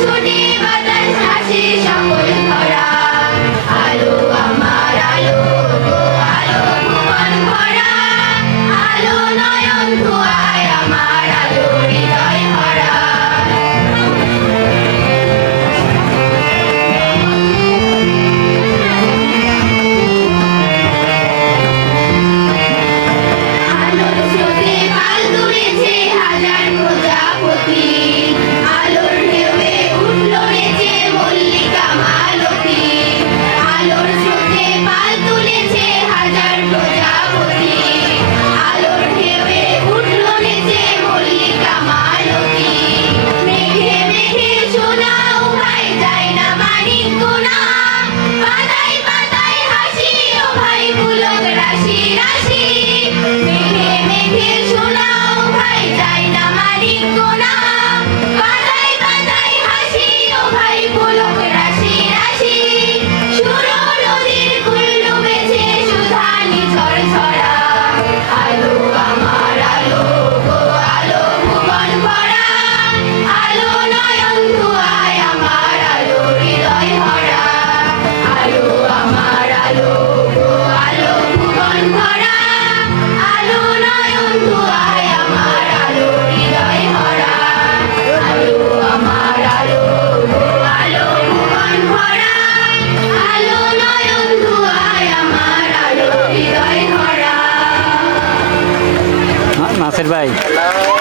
শুনে রাসেল ভাই?